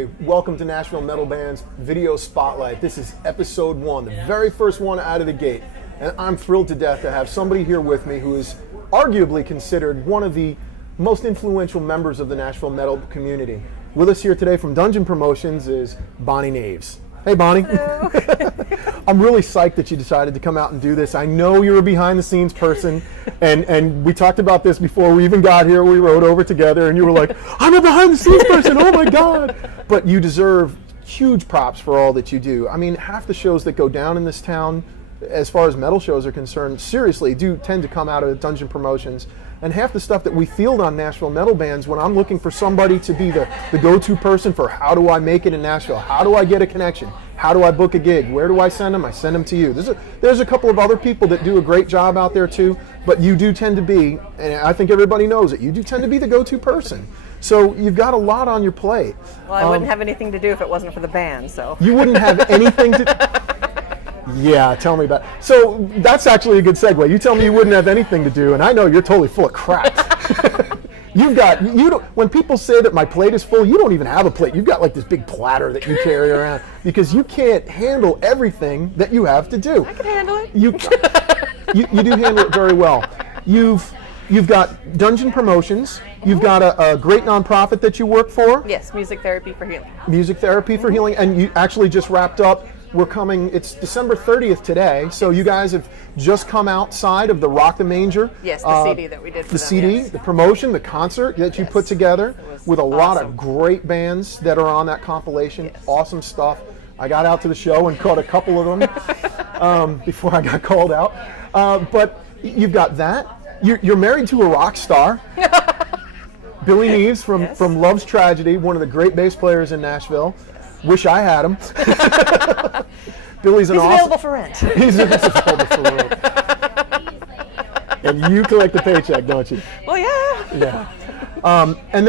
Hey, welcome to Nashville Metal Band's Video Spotlight. This is episode 1, the very first one out of the gate. And I'm thrilled to death to have somebody here with me who is arguably considered one of the most influential members of the Nashville metal community. With us here today from Dungeon Promotions is Bonnie Neves. Hey, Bonnie. Hello. I'm really psyched that you decided to come out and do this. I know you're a behind-the-scenes person, and we talked about this before we even got here. We rode over together, and you were like, I'm a behind-the-scenes person, oh my God. But you deserve huge props for all that you do. I mean, half the shows that go down in this town, as far as metal shows are concerned, seriously, do tend to come out of Dungeon Promotions. And half the stuff that we field on Nashville Metal Bands, when I'm looking for somebody to be the go-to person for how do I make it in Nashville, how do I get a connection, how do I book a gig, where do I send them, I send them to you. There's a couple of other people that do a great job out there too, but you do tend to be, and I think everybody knows it, you do tend to be the go-to person. So you've got a lot on your plate. Well, I wouldn't have anything to do if it wasn't for the band, so. You wouldn't have anything to... Yeah, tell me about it. So that's actually a good segue. You tell me you wouldn't have anything to do, and I know you're totally full of crap. When people say that my plate is full, you don't even have a plate. You've got like this big platter that you carry around because you can't handle everything that you have to do. I can handle it. You do handle it very well. You've got Dungeon Promotions. You've got a great nonprofit that you work for. Yes, Music Therapy for Healing. Music Therapy for Healing, and you actually just wrapped up. It's December 30th today, so you guys have just come outside of the Rock the Manger. Yes, the CD that we did for the them, CD, yes. The promotion, the concert that you put together with a lot awesome. of great bands that are on that compilation. Yes. Awesome stuff. I got out to the show and caught a couple of them before I got called out. But you've got that. You're married to a rock star. Billy Neves from Love's Tragedy, one of the great bass players in Nashville. Wish I had him. Billy's an awesome... available for rent. He's available for rent. And you collect the paycheck, don't you? Well, yeah. Yeah. And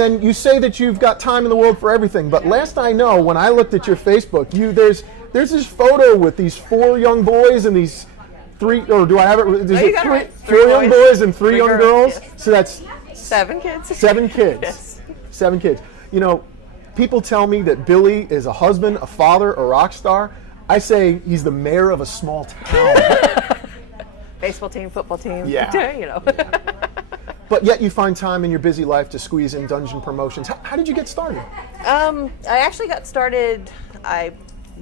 then you say that you've got time in the world for everything. But last I know, when I looked at your Facebook, there's this photo with these 4 young boys and these 3, or do I have it? Right. 4 young boys and 3 young girls. Yes. So that's 7 kids. 7 kids. Yes. 7 kids. You know, people tell me that Billy is a husband, a father, a rock star. I say he's the mayor of a small town. Baseball team, football team. Yeah. You know. But yet you find time in your busy life to squeeze in Dungeon Promotions. How did you get started? I actually got started, I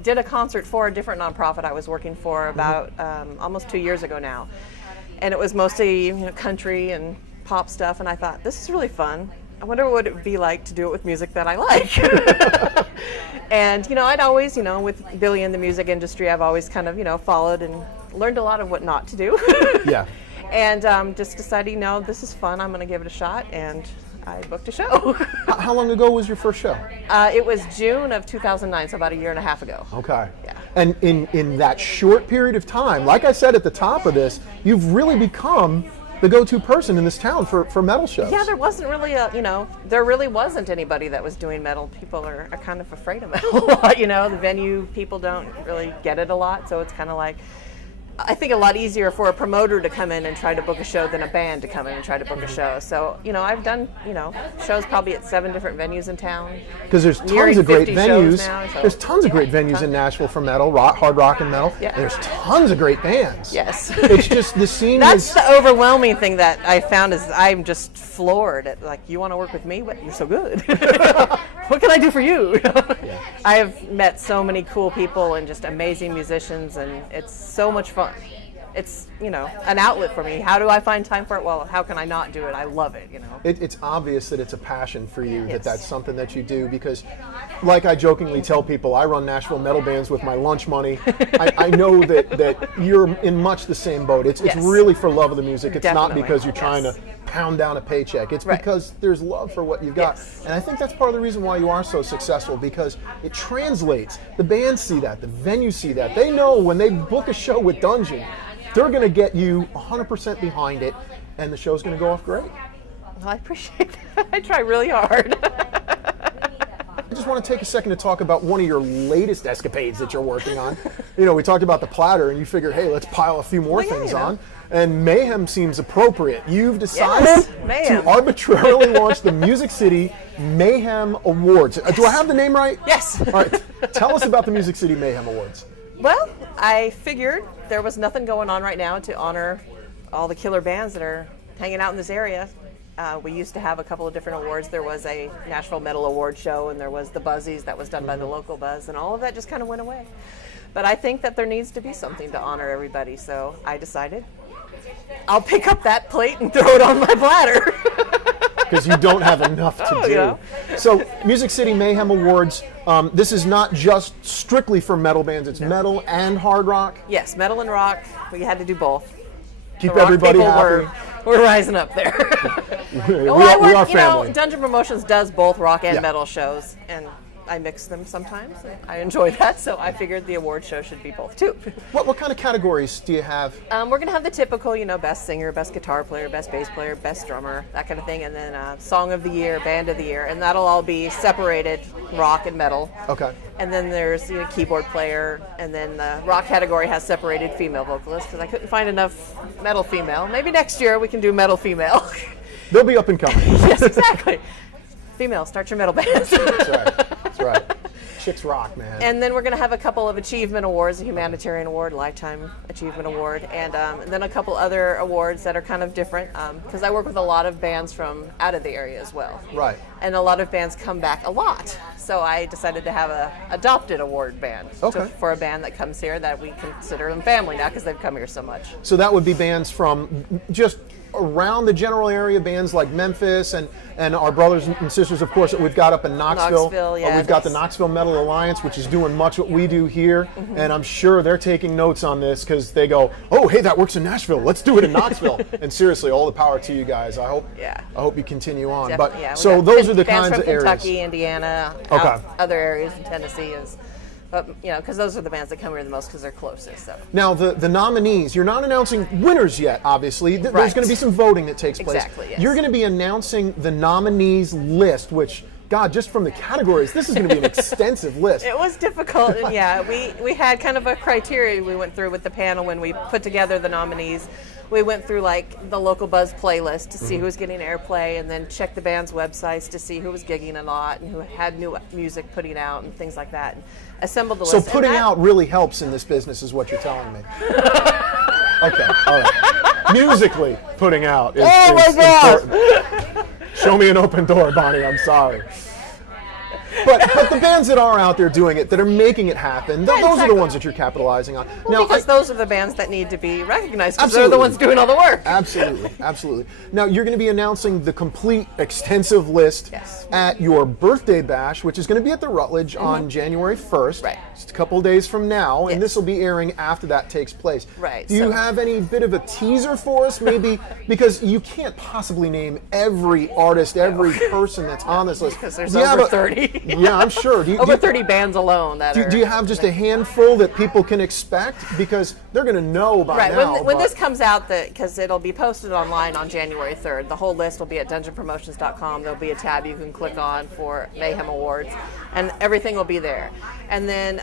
did a concert for a different nonprofit I was working for about almost 2 years ago now. And it was mostly country and pop stuff, and I thought, this is really fun. I wonder what it would be like to do it with music that I like. And, I'd always, with Billy in the music industry, I've always kind of, followed and learned a lot of what not to do. Yeah. And just decided, this is fun, I'm going to give it a shot, and I booked a show. How long ago was your first show? It was June of 2009, so about a year and a half ago. Okay. Yeah. And in that short period of time, like I said at the top of this, you've really become the go-to person in this town for metal shows. Yeah, there wasn't really there really wasn't anybody that was doing metal. People are kind of afraid of metal a lot, the venue people don't really get it a lot, so it's kind of like, I think a lot easier for a promoter to come in and try to book a show than a band to come in and try to book a show. So, I've done, shows probably at 7 different venues in town. Because there's tons of great venues. Now, so, there's tons of great venues in Nashville for metal, hard rock and metal. Yeah. There's tons of great bands. Yes. It's just the scene That's the overwhelming thing that I found is I'm just floored at, like, you want to work with me? What? You're so good. What can I do for you? Yeah. I have met so many cool people and just amazing musicians, and it's so much fun. It's, an outlet for me. How do I find time for it? Well, how can I not do it? I love it, It's obvious that it's a passion for you, Yes. that's something that you do, because like I jokingly tell people, I run Nashville Metal Bands with my lunch money. I know that you're in much the same boat. It's Yes. really for love of the music. It's Definitely. not because you're trying Yes. to pound down a paycheck. It's Right. because there's love for what you've got. Yes. And I think that's part of the reason why you are so successful, because it translates. The bands see that. The venues see that. They know when they book a show with Dungeon, they're going to get you 100% behind it, and the show's going to go off great. Well, I appreciate that. I try really hard. I just want to take a second to talk about one of your latest escapades that you're working on. You know, we talked about the platter, and you figured, hey, let's pile a few more things on. And Mayhem seems appropriate. You've decided to arbitrarily launch the Music City Mayhem Awards. Do I have the name right? Yes. All right. Tell us about the Music City Mayhem Awards. Well, I figured there was nothing going on right now to honor all the killer bands that are hanging out in this area. We used to have a couple of different awards. There was a Nashville Metal Award show, and there was the Buzzies that was done by the local Buzz, and all of that just kind of went away. But I think that there needs to be something to honor everybody, so I decided I'll pick up that plate and throw it on my bladder. Because you don't have enough to do. You know? So, Music City Mayhem Awards, this is not just strictly for metal bands, it's metal and hard rock? Yes, metal and rock. We had to do both. Keep everybody happy. We're rising up there. we are family. You know, Dungeon Promotions does both rock and metal shows, and I mix them sometimes. I enjoy that, so I figured the award show should be both too. What kind of categories do you have? We're going to have the typical, you know, best singer, best guitar player, best bass player, best drummer, that kind of thing, and then song of the year, band of the year, and that'll all be separated, rock and metal. Okay. And then there's, you know, keyboard player, and then the rock category has separated female vocalists because I couldn't find enough metal female. Maybe next year we can do metal female. They'll be up and coming. Yes, exactly. Female, start your metal bands. That's right. That's right. Chicks rock, man. And then we're going to have a couple of achievement awards, a humanitarian award, lifetime achievement award, and then a couple other awards that are kind of different because I work with a lot of bands from out of the area as well. Right. And a lot of bands come back a lot. So I decided to have a adopted award band for a band that comes here that we consider them family now because they've come here so much. So that would be bands from just around the general area, bands like Memphis and our brothers and sisters, of course, that we've got up in Knoxville. Yeah, we've got the Knoxville Metal Alliance, which is doing much what we do here, and I'm sure they're taking notes on this because they go, oh, hey, that works in Nashville. Let's do it in Knoxville. And seriously, all the power to you guys. I hope you continue on. Definitely, but so those are the kinds of areas. Kentucky, Indiana, other areas in Tennessee But, you know, because those are the bands that come here the most because they're closest. So. Now, the nominees, you're not announcing winners yet, obviously. There's going to be some voting that takes place. Exactly, yes. You're going to be announcing the nominees list, which, God, just from the categories, this is going to be an extensive list. It was difficult, and yeah, we had kind of a criteria we went through with the panel when we put together the nominees. We went through like the local Buzz playlist to see who was getting airplay, and then check the band's websites to see who was gigging a lot and who had new music putting out and things like that. And assembled the list. So putting out really helps in this business, is what you're telling me. Okay, all right. Musically, putting out is important. Show me an open door, Bonnie. I'm sorry. But the bands that are out there doing it, that are making it happen, those are the ones that you're capitalizing on. Well, because those are the bands that need to be recognized because they're the ones doing all the work. Absolutely, absolutely. Now, you're going to be announcing the complete, extensive list at your birthday bash, which is going to be at the Rutledge on January 1st. Right. Just a couple of days from now, and this will be airing after that takes place. Right. Do you have any bit of a teaser for us, maybe? Because you can't possibly name every artist, every person that's on this list. Because there's over 30. Yeah, I'm sure. Over 30 bands alone. Do you have just a handful that people can expect? Because they're going to know by now. When this comes out, because it'll be posted online on January 3rd, the whole list will be at dungeonpromotions.com. There'll be a tab you can click on for Mayhem Awards, and everything will be there. And then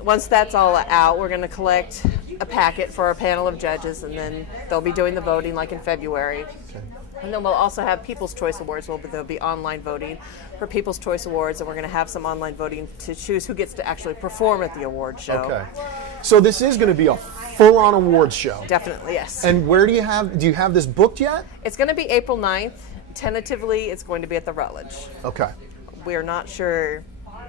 once that's all out, we're going to collect a packet for our panel of judges, and then they'll be doing the voting like in February. Okay. And then we'll also have People's Choice Awards. There'll be online voting for People's Choice Awards, and we're going to have some online voting to choose who gets to actually perform at the award show. Okay. So this is going to be a full-on awards show. Definitely, yes. And where do you have this booked yet? It's going to be April 9th. Tentatively, it's going to be at the Rutledge. Okay. We're not sure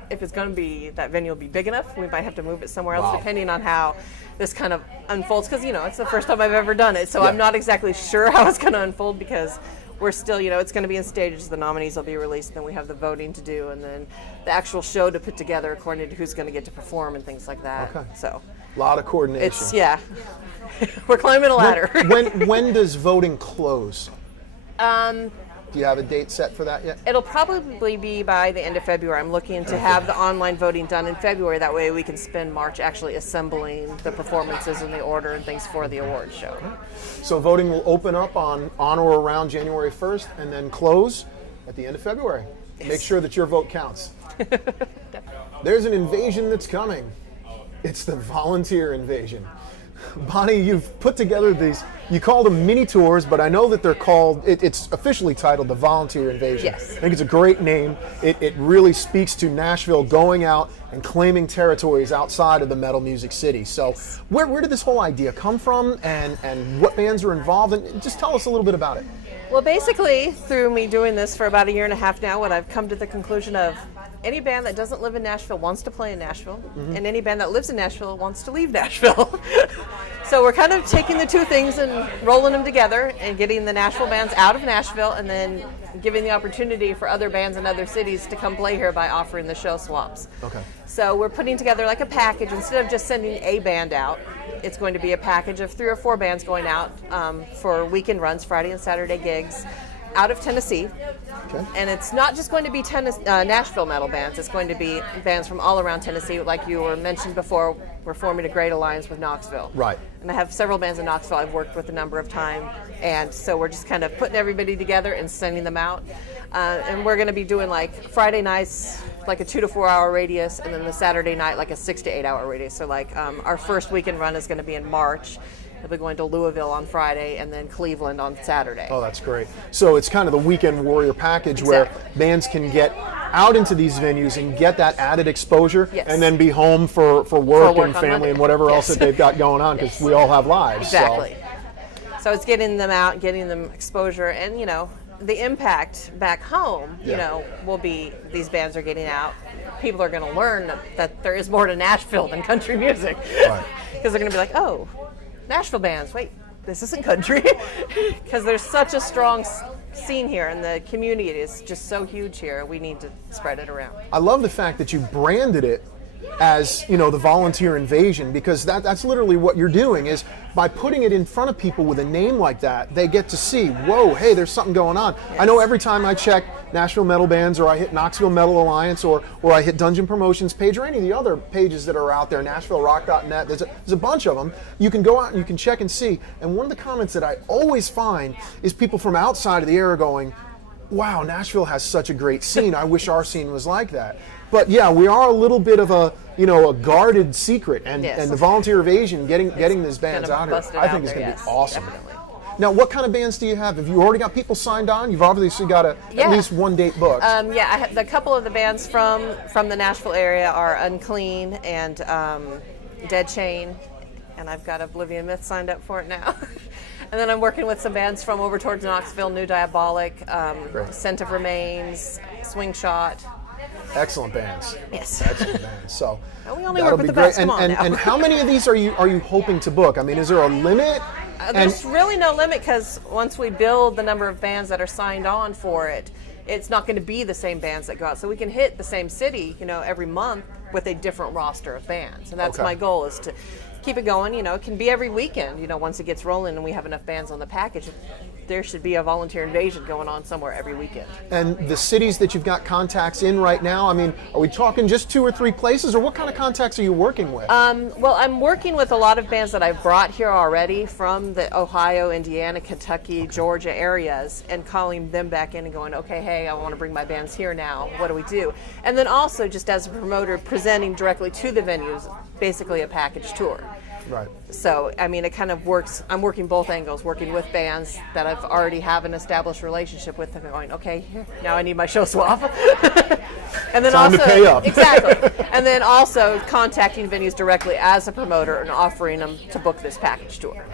if it's going to be, that venue will be big enough. We might have to move it somewhere else, depending on how this kind of unfolds, because, you know, it's the first time I've ever done it, so I'm not exactly sure how it's going to unfold, because we're still, you know, it's going to be in stages. The nominees will be released, and then we have the voting to do, and then the actual show to put together according to who's going to get to perform and things like that. Okay. So a lot of coordination. It's, we're climbing a ladder. When does voting close? Do you have a date set for that yet? It'll probably be by the end of February. I'm looking to have the online voting done in February. That way we can spend March actually assembling the performances and the order and things for the award show. So voting will open up on or around January 1st and then close at the end of February. Make sure that your vote counts. There's an invasion that's coming. It's the volunteer invasion. Bonnie, you've put together these, you call them mini tours, but I know that they're called, it's officially titled the Volunteer Invasion. Yes. I think it's a great name. It really speaks to Nashville going out and claiming territories outside of the metal music city. So where did this whole idea come from, and what bands are involved? And just tell us a little bit about it. Well, basically, through me doing this for about a year and a half now, what I've come to the conclusion of, any band that doesn't live in Nashville wants to play in Nashville, and any band that lives in Nashville wants to leave Nashville. So we're kind of taking the two things and rolling them together and getting the Nashville bands out of Nashville, and then giving the opportunity for other bands in other cities to come play here by offering the show swaps. Okay. So we're putting together like a package. Instead of just sending a band out, it's going to be a package of 3 or 4 bands going out for weekend runs, Friday and Saturday gigs, out of Tennessee. Okay. And it's not just going to be Nashville metal bands. It's going to be bands from all around Tennessee. Like you were mentioned before, we're forming a great alliance with Knoxville. Right. And I have several bands in Knoxville I've worked with a number of times. And so we're just kind of putting everybody together and sending them out. And we're going to be doing like Friday nights, like a 2 to 4 hour radius, and then the Saturday night, like a 6 to 8 hour radius. So like our first weekend run is going to be in March. We'll be going to Louisville on Friday and then Cleveland on Saturday. Oh, that's great. So it's kind of the weekend warrior package where bands can get out into these venues and get that added exposure, and then be home for work and family Monday. and whatever else that they've got going on, because we all have lives. Exactly. So it's getting them out, getting them exposure, and you know, the impact back home, you know, will be these bands are getting out. People are going to learn that there is more to Nashville than country music. Right. Because they're going to be like, oh, Nashville bands, wait, this isn't country. Because there's such a strong scene here, and the community is just so huge here. We need to spread it around. I love the fact that you branded it as, you know, the volunteer invasion, because that's literally what you're doing, is by putting it in front of people with a name like that, they get to see, whoa, hey, there's something going on. Yes. I know every time I check Nashville Metal Bands, or I hit Knoxville Metal Alliance, or I hit Dungeon Promotions page, or any of the other pages that are out there, NashvilleRock.net, there's a bunch of them. You can go out and you can check and see. And one of the comments that I always find is people from outside of the area going, wow, Nashville has such a great scene. I wish our scene was like that. But yeah, we are a little bit of a, you know, a guarded secret, and the volunteer invasion, getting these bands out here, I think is going to be awesome. Definitely. Now, what kind of bands do you have? Have you already got people signed on? You've obviously got at least one date booked. Yeah, I have, a couple of the bands from the Nashville area are Unclean and Dead Chain, and I've got Oblivion Myth signed up for it now. And then I'm working with some bands from over towards Knoxville, New Diabolic, Scent of Remains, Swing Shot. Excellent bands. Yes. Excellent bands. So we only that'll work with be the great. best. Come on now. And how many of these are you hoping to book? I mean, is there a limit? There's really no limit, because once we build the number of bands that are signed on for it, it's not going to be the same bands that go out. So we can hit the same city, you know, every month with a different roster of bands. And that's my goal, is to keep it going. You know, it can be every weekend, you know, once it gets rolling and we have enough bands on the package. There should be a volunteer invasion going on somewhere every weekend. And the cities that you've got contacts in right now, I mean, are we talking just 2 or 3 places, or what kind of contacts are you working with? Well, I'm working with a lot of bands that I've brought here already from the Ohio, Indiana, Kentucky, Georgia areas, and calling them back in and going, okay, hey, I want to bring my bands here now. What do we do? And then also, just as a promoter, presenting directly to the venues, basically a package tour. Right. So, I mean, it kind of works. I'm working both angles, working with bands that I've already have an established relationship with, and going, okay, now I need my show swap. And then Time also, to pay up. Exactly. And then also contacting venues directly as a promoter and offering them to book this package tour.